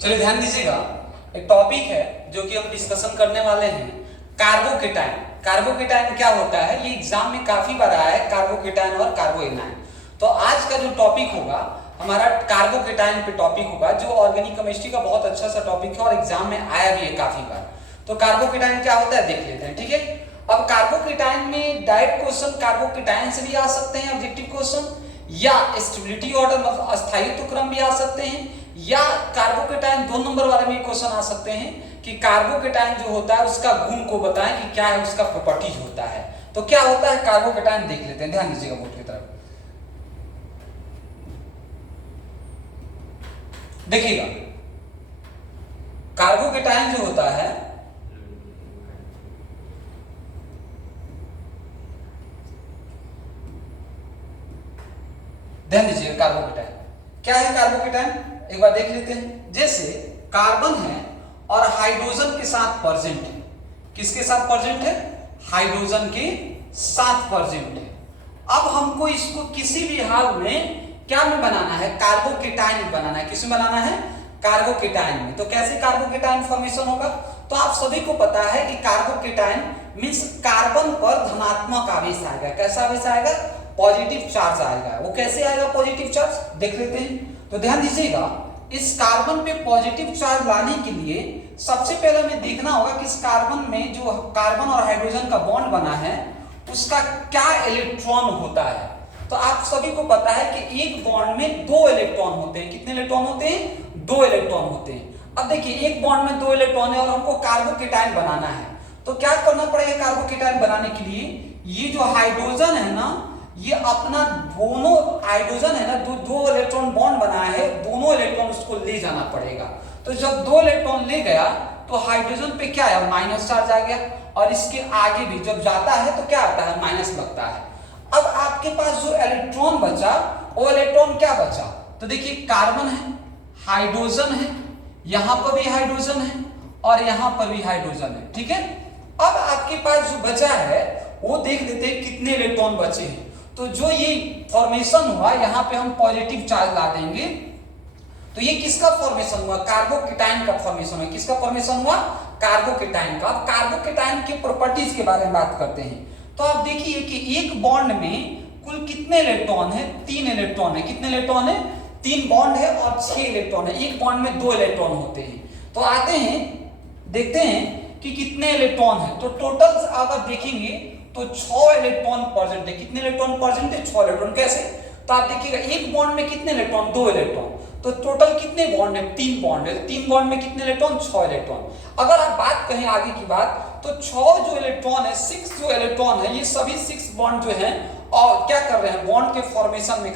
चलिए ध्यान दीजिएगा, एक टॉपिक है जो कि हम डिस्कशन करने वाले हैं, कार्बोकेटाइन। कार्बोकेटाइन क्या होता है, ये एग्जाम में काफी बार आया है, कार्बोकेटाइन और कार्बोएनाइन। तो आज का जो टॉपिक होगा हमारा कार्बोकेटाइन पे टॉपिक होगा, जो ऑर्गेनिक केमिस्ट्री का बहुत अच्छा सा टॉपिक है और एग्जाम में आया भी है काफी बार। तो कार्बोकेटाइन क्या होता है देख लेते हैं, ठीक है। अब कार्बोकेटाइन में डायरेक्ट क्वेश्चन कार्बोकेटाइन से भी आ सकते हैं ऑब्जेक्टिव क्वेश्चन, या स्टेबिलिटी ऑर्डर मतलब अस्थायित्व क्रम भी आ सकते हैं, या कार्बोकेटाइन 2 नंबर वाले में क्वेश्चन आ सकते हैं कि कार्बोकेटाइन जो होता है उसका गुण को बताएं कि क्या है, उसका प्रॉपर्टीज होता है। तो क्या होता है कार्बोकेटाइन देख लेते हैं, ध्यान दीजिएगा बोर्ड की तरफ। देखिएगा कार्बोकेटाइन जो होता है ध्यान दीजिएगा, कार्बोकेटाइन क्या है। कार्बोकेटाइन एक बार देख लेते हैं। जैसे कार्बन है और हाइड्रोजन के साथ प्रेजेंट है, किसके साथ प्रेजेंट है, हाइड्रोजन के साथ प्रेजेंट है। अब हमको इसको किसी भी हाल में क्या में बनाना है, कार्बोकेटाइन में बनाना है। किसमें बनाना है, कार्बोकेटाइन में। तो कैसे कार्बोकेटाइन फॉर्मेशन होगा, तो आप सभी को पता है कि कार्बोकेटाइन मींस कार्बन पर धनात्मक आवेश आएगा। कैसा आवेश आएगा, पॉजिटिव चार्ज आएगा। वो कैसे आएगा पॉजिटिव चार्ज, देख लेते हैं। तो ध्यान दीजिएगा, इस कार्बन पे पॉजिटिव चार्ज लाने के लिए सबसे पहले हमें देखना होगा कि इस कार्बन में जो कार्बन और हाइड्रोजन का बॉन्ड बना है उसका क्या इलेक्ट्रॉन होता है। तो आप सभी को पता है कि एक बॉन्ड में 2 इलेक्ट्रॉन होते हैं। कितने इलेक्ट्रॉन होते हैं, 2 इलेक्ट्रॉन होते हैं। अब देखिए एक बॉन्ड में 2 इलेक्ट्रॉन है और हमको कार्बोकेटाइन बनाना है, तो क्या करना पड़ेगा कार्बोकेटाइन बनाने के लिए, ये जो हाइड्रोजन है ना, ये अपना दोनों हाइड्रोजन है ना, दो इलेक्ट्रॉन बॉन्ड बनाया है, दोनों इलेक्ट्रॉन उसको ले जाना पड़ेगा। तो जब 2 इलेक्ट्रॉन ले गया तो हाइड्रोजन पे क्या है, माइनस चार्ज आ गया, और इसके आगे भी जब जाता है तो क्या आता है, माइनस लगता है। अब आपके पास जो इलेक्ट्रॉन बचा वो इलेक्ट्रॉन क्या बचा, तो देखिए कार्बन है, हाइड्रोजन है, यहां पर भी हाइड्रोजन है और यहां पर भी हाइड्रोजन है, ठीक है। अब आपके पास जो बचा है वो देख लेते हैं कितने इलेक्ट्रॉन बचे हैं। तो जो ये फॉर्मेशन हुआ यहां पे हम पॉजिटिव चार्ज ला देंगे, तो ये किसका फॉर्मेशन हुआ, कार्बोकेटाइन का फॉर्मेशन हुआ। किसका फॉर्मेशन हुआ, कार्बोकेटाइन का। अब कार्बोकेटाइन के प्रॉपर्टीज के बारे में बात करते हैं। तो आप देखिए कि एक बॉन्ड में कुल कितने इलेक्ट्रॉन है, 3 इलेक्ट्रॉन है। कितने इलेक्ट्रॉन है, 3 बॉन्ड है और 6 इलेक्ट्रॉन है। एक बॉन्ड में 2 इलेक्ट्रॉन होते हैं। तो आते हैं देखते हैं कि कितने इलेक्ट्रॉन है। तो टोटल अगर देखेंगे तो 6 इलेक्ट्रॉन प्रेजेंट है। कितने इलेक्ट्रॉन प्रेजेंट है, 6 इलेक्ट्रॉन। कैसे, तो आप देखिएगा एक बॉन्ड में कितने इलेक्ट्रॉन, 2 इलेक्ट्रॉन। तो टोटल कितने बॉन्ड है, 3 बॉन्ड है। 3 बॉन्ड में कितने इलेक्ट्रॉन, 6 इलेक्ट्रॉन। अगर आप बात कहें आगे की बात, तो 6 जो इलेक्ट्रॉन है, 6 जो इलेक्ट्रॉन है, ये सभी 6 बॉन्ड जो है और क्या कर रहे हैं, बॉन्ड के फॉर्मेशन में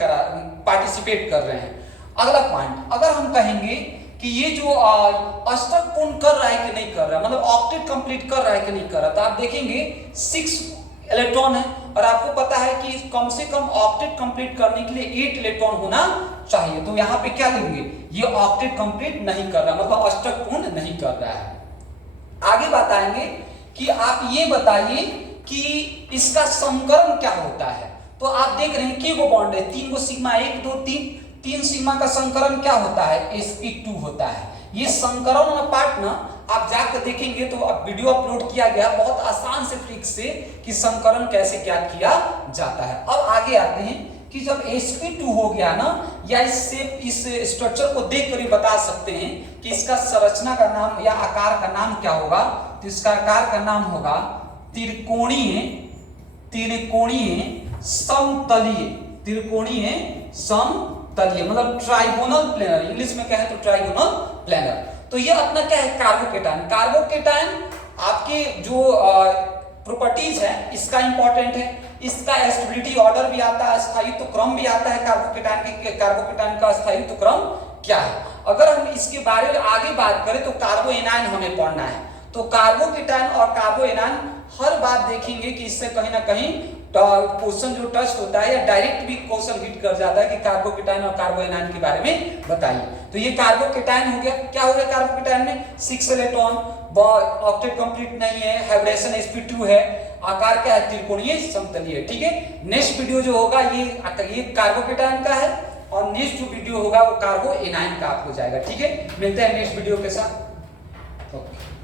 पार्टिसिपेट कर रहे हैं। अगला पॉइंट, अगर हम कहेंगे कि ये जो अष्टक पूर्ण कर रहा है कि नहीं कर रहा है, मतलब ऑक्टेट कंप्लीट कर रहा है कि नहीं कर रहा, तो आप देखेंगे 6 इलेक्ट्रॉन है और आपको पता है कि कम से कम ऑक्टेट कंप्लीट करने के लिए 8 इलेक्ट्रॉन होना चाहिए। तो यहाँ पे क्या लेंगे, ये ऑक्टेट कंप्लीट नहीं कर रहा, मतलब अष्टक पूर्ण नहीं कर रहा है। आगे बताएंगे कि आप ये बताइए कि इसका समकरण क्या होता है। तो आप देख रहे हैं कि वो बॉन्ड है, 3 गो सिग्मा, 1 2 3 सिग्मा का संकरण क्या होता है, sp2 होता है। ये संकरण का पार्ट ना आप जाकर देखेंगे तो अब वीडियो अपलोड किया गया बहुत आसान से ट्रिक से कि संकरण कैसे क्या किया जाता है। अब आगे आते हैं कि जब sp2 हो गया ना, या इस स्ट्रक्चर को देखकर ही बता सकते हैं कि इसका संरचना का नाम या आकार का नाम क्या होगा। तो इसका आकार का नाम होगा त्रिकोणीय समतलीय, मतलब ट्राइगोनल प्लेनर, इंग्लिश में कहें तो ट्राइगोनल प्लेनर। तो ये अपना क्या है, कार्बोकेटाइन। कार्बोकेटाइन आपके जो प्रॉपर्टीज है इसका इंपॉर्टेंट है, इसका स्टेबिलिटी ऑर्डर भी आता है, स्थायित्व क्रम भी आता है। कार्बोकेटाइन का स्थायित्व क्रम क्या है। अगर हम इसके बारे में आगे बात करें तो कार्बोएनाइन हमें पढ़ना है। तो कार्बोकेटाइन और कार्बोएनाइन हर बात देखेंगे कि इससे कहीं ना कहीं क्वेश्चन जो टच होता है या डायरेक्ट भी क्वेश्चन हिट कर जाता है कि कार्बोकेटाइन और कार्बोएनाइन के बारे में बताइए। तो ये कार्बोकेटाइन हो गया। क्या हो गया कार्बोकेटाइन में, 6 इलेक्ट्रॉन, ऑक्टेट कंप्लीट नहीं है, हाइब्रिडेशन sp2 है, आकार क्या है, त्रिकोणीय समतलीय, ठीक है। नेक्स्ट वीडियो जो होगा ये कार्बोकेटाइन का है और नेक्स्ट जो वीडियो होगा वो कार्बो एनाइन का आपको जाएगा। ठीक है, मिलते हैं नेक्स्ट वीडियो के साथ। ओके।